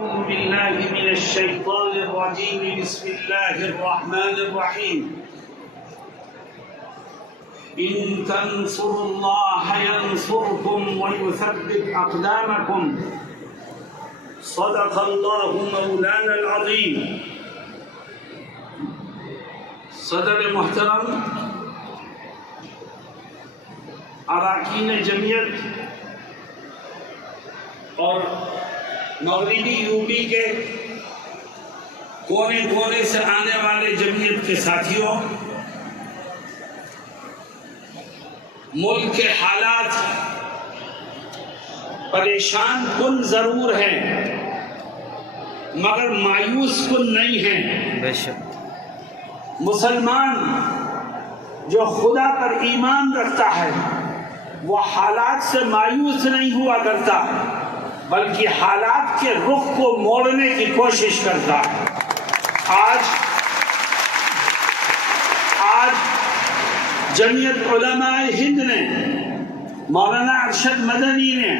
أعوذ بالله من الشيطان الرجيم بسم الله الرحمن الرحيم إن تنصروا الله ينصركم ويثبت أقدامكم صدق الله مولانا العظيم صدر محترم اراکین جمعیت اور مغربی یوپی کے کونے کونے سے آنے والے جمعیت کے ساتھیوں، ملک کے حالات پریشان کن ضرور ہیں مگر مایوس کن نہیں ہیں۔ بے شک مسلمان جو خدا پر ایمان رکھتا ہے وہ حالات سے مایوس نہیں ہوا کرتا بلکہ حالات کے رخ کو موڑنے کی کوشش کرتا ہے۔ آج جمعیت علماء ہند نے، مولانا ارشد مدنی نے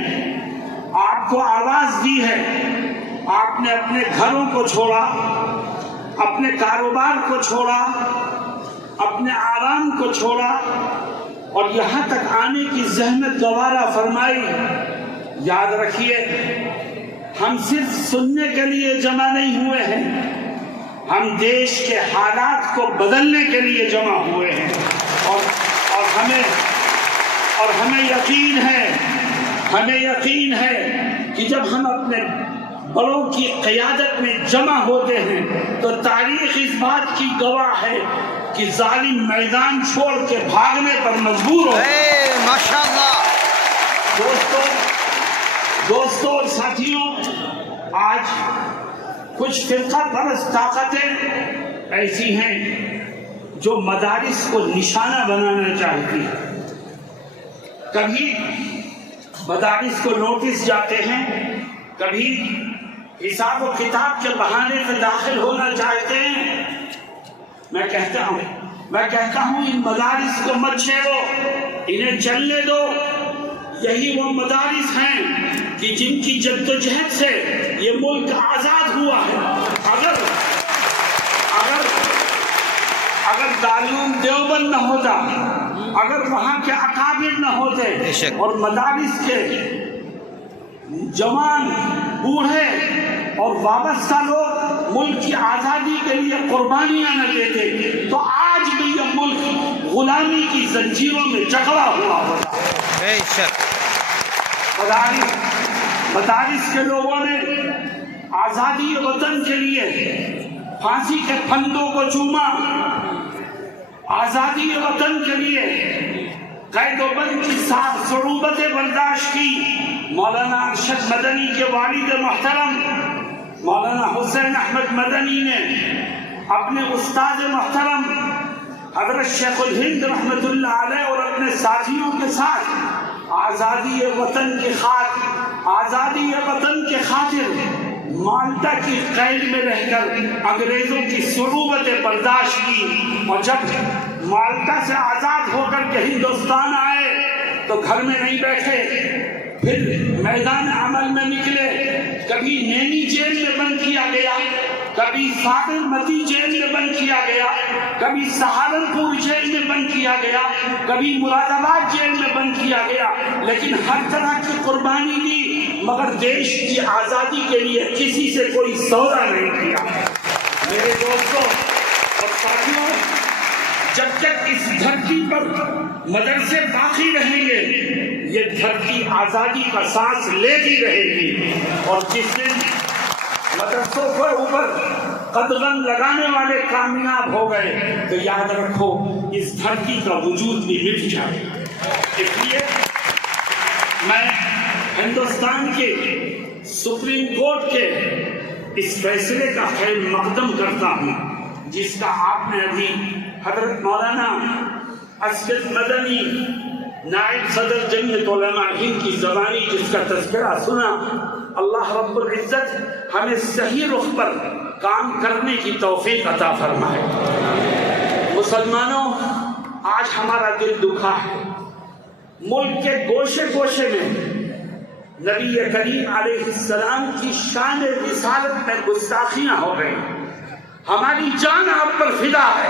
آپ کو آواز دی ہے۔ آپ نے اپنے گھروں کو چھوڑا، اپنے کاروبار کو چھوڑا، اپنے آرام کو چھوڑا اور یہاں تک آنے کی زحمت گوارا فرمائی۔ یاد رکھیے، ہم صرف سننے کے لیے جمع نہیں ہوئے ہیں، ہم دیش کے حالات کو بدلنے کے لیے جمع ہوئے ہیں اور ہمیں یقین ہے کہ جب ہم اپنے بڑوں کی قیادت میں جمع ہوتے ہیں تو تاریخ اس بات کی گواہ ہے کہ ظالم میدان چھوڑ کے بھاگنے پر مجبور ہو۔ ماشاءاللہ دوستوں اور ساتھیوں، آج کچھ فرقہ پرست طاقتیں ایسی ہیں جو مدارس کو نشانہ بنانا چاہتی ہیں۔ کبھی مدارس کو نوٹس جاتے ہیں، کبھی حساب و کتاب کے بہانے سے داخل ہونا چاہتے ہیں۔ میں کہتا ہوں ان مدارس کو مت چھیڑو، انہیں چلنے دو۔ یہی وہ مدارس ہیں کہ جن کی جدوجہد سے یہ ملک آزاد ہوا ہے۔ اگر دارالعلوم دیوبند نہ ہوتا، اگر وہاں کے اکابر نہ ہوتے اور مدارس کے جوان، بوڑھے اور وابستہ لوگ ملک کی آزادی کے لیے قربانیاں نہ دیتے تو آج بھی یہ ملک غلامی کی زنجیروں میں جکڑا ہوا ہوتا۔ بے شک مدارس کے لوگوں نے آزادی وطن کے لیے پھانسی کے پھندوں کو چوما، آزادی وطن کے لیے قید و بند کی صعوبتیں برداشت کی۔ مولانا ارشد مدنی کے والد محترم مولانا حسین احمد مدنی نے اپنے استاد محترم حضرت شیخ الہند رحمت اللہ علیہ اور اپنے ساتھیوں کے ساتھ آزادی وطن کے خاطر مالٹا کی قید میں رہ کر انگریزوں کی صعوبتیں برداشت کی، اور جب مالٹا سے آزاد ہو کر کے ہندوستان آئے تو گھر میں نہیں بیٹھے، پھر میدان عمل میں نکلے۔ کبھی نینی جیل میں بند کیا گیا، کبھی سابرمتی جیل میں بند کیا گیا، کبھی سہارنپور جیل میں بند کیا گیا، کبھی مراد آباد جیل میں بند کیا گیا، لیکن ہر طرح کی قربانی دی مگر دیش کی آزادی کے لیے کسی سے کوئی سودا نہیں کیا۔ میرے دوستوں اور ساتھیوں، جب تک اس دھرتی پر مدرسے باقی رہیں گے یہ دھرتی آزادی کا سانس لیتی رہے گی، اور جس دن مدرسوں کے اوپر قدغن لگانے والے کامیاب ہو گئے تو یاد رکھو اس دھرتی کا وجود بھی مٹ جائے۔ اس لیے میں ہندوستان کے سپریم کورٹ کے اس فیصلے کا خیر مقدم کرتا ہوں جس کا آپ نے ابھی حضرت مولانا اسد مدنی نائب صدر جمعیت علماء ہند کی زبانی جس کا تذکرہ سنا۔ اللہ رب العزت ہمیں صحیح رخ پر کام کرنے کی توفیق عطا فرمائے۔ مسلمانوں، آج ہمارا دل دکھا ہے، ملک کے گوشے گوشے میں نبی کریم علیہ السلام کی شان رسالت میں گستاخیاں ہو گئی. ہماری جان آپ پر فدا ہے.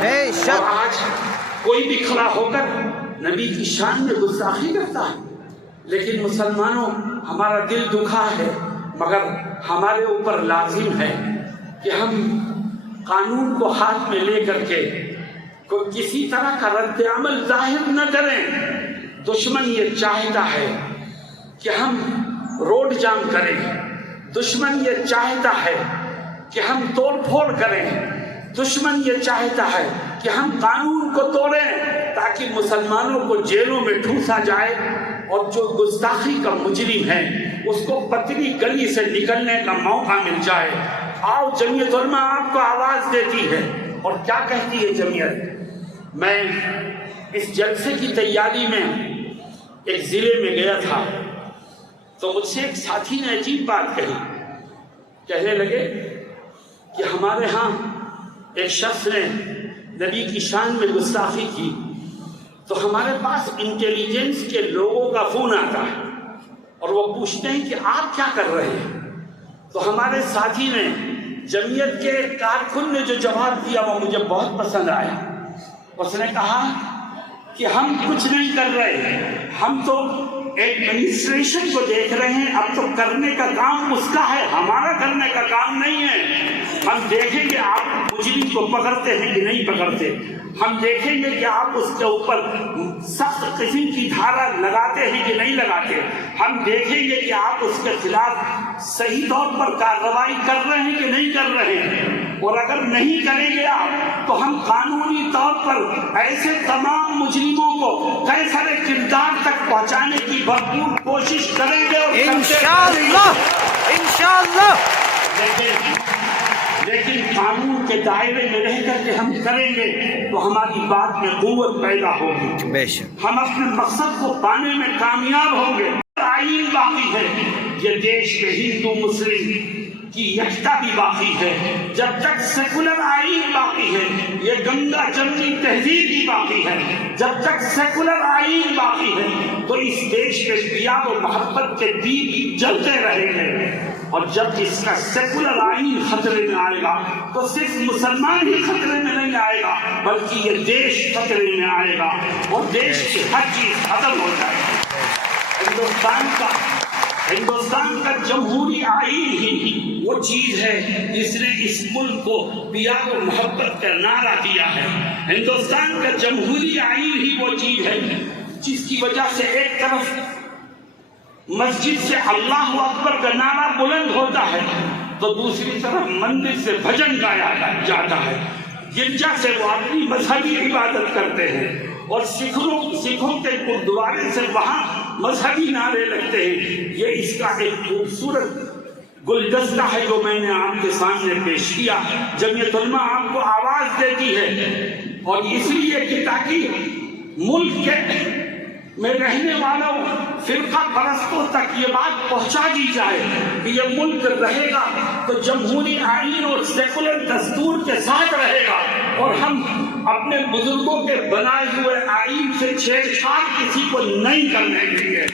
بے اور شک. آج کوئی بھی کھڑا ہو کر نبی کی شان میں گستاخی کرتا ہے. لیکن مسلمانوں ہمارا دل دکھا ہے، مگر ہمارے اوپر لازم ہے کہ ہم قانون کو ہاتھ میں لے کر کے کوئی کسی طرح کا رد عمل ظاہر نہ کریں. دشمن یہ چاہتا ہے کہ ہم روڈ جام کریں، دشمن یہ چاہتا ہے کہ ہم توڑ پھوڑ کریں، دشمن یہ چاہتا ہے کہ ہم قانون کو توڑیں تاکہ مسلمانوں کو جیلوں میں ٹھوسا جائے اور جو گستاخی کا مجرم ہے اس کو پتلی گلی سے نکلنے کا موقع مل جائے. آؤ جمعیت علماء آپ کو آواز دیتی ہے. اور کیا کہتی ہے جمعیت؟ میں اس جلسے کی تیاری میں ایک ضلع میں گیا تھا تو مجھ سے ایک ساتھی نے عجیب بات کہی. کہنے لگے کہ ہمارے ہاں ایک شخص نے نبی کی شان میں گستاخی کی تو ہمارے پاس انٹیلیجنس کے لوگوں کا فون آتا ہے اور وہ پوچھتے ہیں کہ آپ کیا کر رہے ہیں. تو ہمارے ساتھی نے، جمعیت کے کارکن نے جو جواب دیا وہ مجھے بہت پسند آیا. اس نے کہا کہ ہم کچھ نہیں کر رہے، ہم تو ایڈمنسٹریشن کو دیکھ رہے ہیں. اب تو کرنے کا کام اس کا ہے، ہمارا کرنے کا کام نہیں ہے. ہم دیکھیں گے آپ مجرم کو پکڑتے ہیں کہ نہیں پکڑتے، ہم دیکھیں گے کہ آپ اس کے اوپر سخت قسم کی دھارا لگاتے ہیں کہ نہیں لگاتے، ہم دیکھیں گے کہ آپ اس کے خلاف صحیح طور پر کارروائی کر رہے ہیں کہ نہیں کر رہے ہیں. اور اگر نہیں کریں گے آپ تو ہم قانونی طور پر ایسے تمام مجرموں کو کیسرے کردار تک پہنچانے کی بھرپور کوشش کریں گے. اور انشاءاللہ انشاءاللہ. لیکن قانون کے دائرے میں رہ کر کے ہم کریں گے تو ہماری بات میں قوت پیدا ہوگی، بے شک. ہم اپنے مقصد کو پانے میں کامیاب ہوں گے. آئین باقی ہے، یہ دیش کے ہندو مسلم کی یکتا بھی باقی ہے. جب تک سیکولر آئین باقی ہے یہ گنگا جمنی تہذیب بھی باقی ہے. جب تک سیکولر آئین باقی ہے تو اس دیش کے پیار و محبت کے دیپ جلتے رہیں گے. اور جب اس کا سیکولر آئین خطرے میں آئے گا تو صرف مسلمان ہی خطرے میں نہیں آئے گا بلکہ یہ دیش خطرے میں آئے گا اور دیش کی ہر چیز ختم ہو جائے گی. ہندوستان کا جمہوری آئین ہی وہ چیز ہے جس نے اس ملک کو پیار و محبت کا نعرہ دیا ہے. ہندوستان کا جمہوری آئین ہی وہ چیز ہے جس کی وجہ سے ایک طرف مسجد سے اللہ اکبر کا نعرہ بلند ہوتا ہے تو دوسری طرف مندر سے بھجن گایا جاتا ہے. گرجا سے وہ اپنی مذہبی عبادت کرتے ہیں اور سکھوں کے گردوارے سے وہاں مذہبی نعرے لگتے ہیں. یہ اس کا ایک خوبصورت گلدستہ ہے جو میں نے آپ کے سامنے پیش کیا. جمعیت علماء آپ کو آواز دیتی ہے اور اس لیے کہ تاکہ ملک کے میں رہنے والوں فرقہ پرستوں تک یہ بات پہنچا دی جائے کہ یہ ملک رہے گا تو جمہوری آئین اور سیکولر دستور کے ساتھ رہے گا اور ہم اپنے بزرگوں کے بنائے ہوئے آئین سے چھیڑ چھاڑ کسی کو نہیں کرنے دیں گے.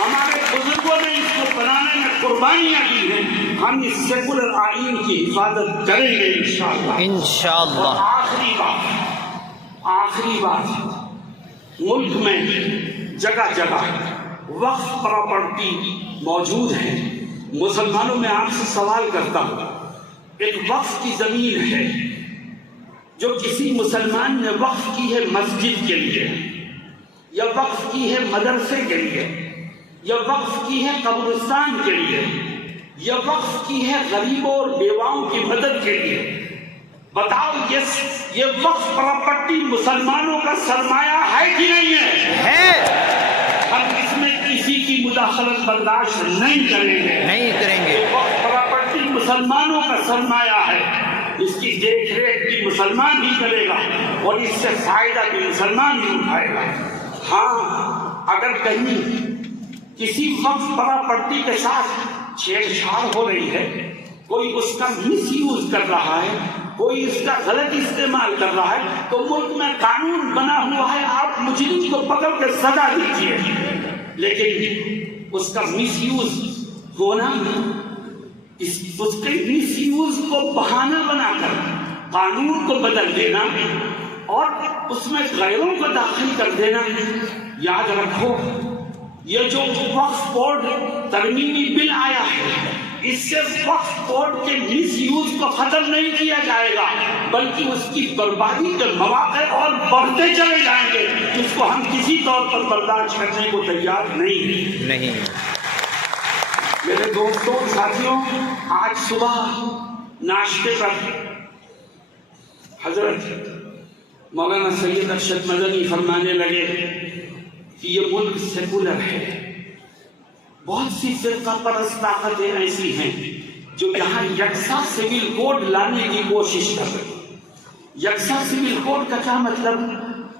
ہمارے بزرگوں نے اس کو بنانے میں قربانیاں دی ہیں، ہم اس سیکولر آئین کی حفاظت کریں گے انشاءاللہ. انشاءاللہ. آخری بات ملک میں جگہ جگہ وقف پراپرٹی موجود ہے. مسلمانوں میں آپ سے سوال کرتا ہوں، ایک وقف کی زمین ہے جو کسی مسلمان نے وقف کی ہے مسجد کے لیے، یا وقف کی ہے مدرسے کے لیے، یا وقف کی ہے قبرستان کے لیے، یا وقف کی ہے غریبوں اور بیواؤں کی مدد کے لیے. بتاؤ یہ وقف پراپرٹی مسلمانوں کا سرمایہ ہے کہ نہیں ہے؟ ہم اس میں کسی کی مداخلت برداشت نہیں کریں گے. وقف پراپرٹی مسلمانوں کا سرمایہ ہے، اس کی دیکھ ریکھ بھی مسلمان ہی کرے گا اور اس سے فائدہ بھی مسلمان ہی اٹھائے گا. ہاں اگر کہیں کسی وقف پراپرٹی کے ساتھ چھیڑ چھاڑ ہو رہی ہے، کوئی اس کا مس یوز کر رہا ہے، کوئی اس کا غلط استعمال کر رہا ہے تو ملک میں قانون بنا ہوا ہے، آپ مجرم کو پکڑ کے سزا دیجیے. لیکن اس کا مس یوز ہونا، اس کے مس یوز کو بہانہ بنا کر قانون کو بدل دینا اور اس میں غیروں کو داخل کر دینا، یاد رکھو یہ جو وقف بورڈ ترمیمی بل آیا ہے، اس سے وقف بورڈ کے مس یوز کو ختم نہیں کیا جائے گا، بلکہ اس کی بربادی کے مواقع اور بڑھتے چلے جائیں گے، جس کو ہم کسی طور پر برداشت کرنے کو تیار نہیں۔ میرے دوستوں ساتھیوں، آج صبح ناشتے پر حضرت مولانا سید ارشد مدنی فرمانے لگے کہ یہ ملک سیکولر ہے، بہت سی فرقہ پرست طاقتیں ایسی ہیں جو یہاں یکساں سول کوڈ لانے کی کوشش کر رہے ہیں۔ یکساں سول کوڈ کا کیا مطلب؟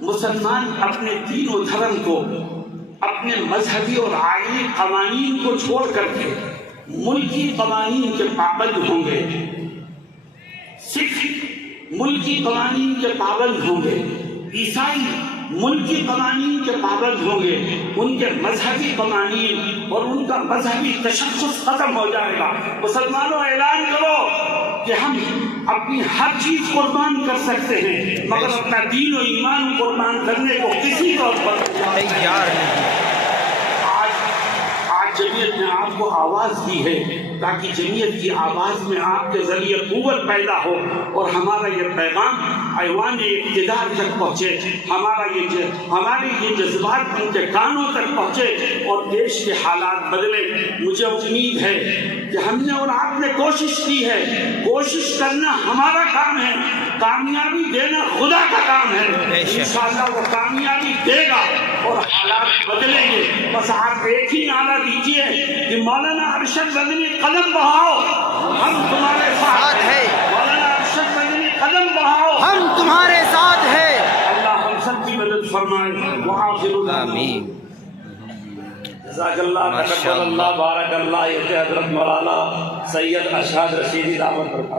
مسلمان اپنے دین و دھرم کو، اپنے مذہبی اور آئینی قوانین کو چھوڑ کر کے ملکی قوانین کے پابند ہوں گے، سکھ ملکی قوانین کے پابند ہوں گے، عیسائی ملکی قوانین کے پابند ہوں گے، ان کے مذہبی قوانین اور ان کا مذہبی تشخص ختم ہو جائے گا۔ مسلمانوں اعلان کرو کہ ہم اپنی ہر چیز قربان کر سکتے ہیں، مگر اپنا دین و ایمان قربان کرنے کو کسی طور پر تیار نہیں۔ آج جمعیت نے آپ کو آواز دی ہے تاکہ جمعیت کی آواز میں آپ کے ذریعے قوت پیدا ہو اور ہمارا یہ پیغام ایوان اقتدار تک پہنچے، ہمارے یہ جذبات ان کے کانوں تک پہنچے اور دیش کے حالات بدلے۔ مجھے امید ہے کہ ہم نے اور آپ نے کوشش کی ہے، کوشش کرنا ہمارا کام ہے، کامیابی دینا خدا کا کام ہے۔ انشاءاللہ وہ کامیابی دے گا اور حالات بدلیں گے۔ بس آپ ایک ہی نعرہ دیجیے کہ مولانا ارشد مدنی قدم بڑھاؤ، ہم تمہارے ساتھ ہیں۔ مولانا ارشد مدنی قدم بڑھاؤ، ہم تمہارے ساتھ ہیں۔ اللہ ہم سب کی مدد فرمائے۔ وآخر آمین۔ جزاک اللہ، تقبل اللہ، بارک اللہ۔ یہ حضرت مولانا سید ارشاد رشیدی دعوت پر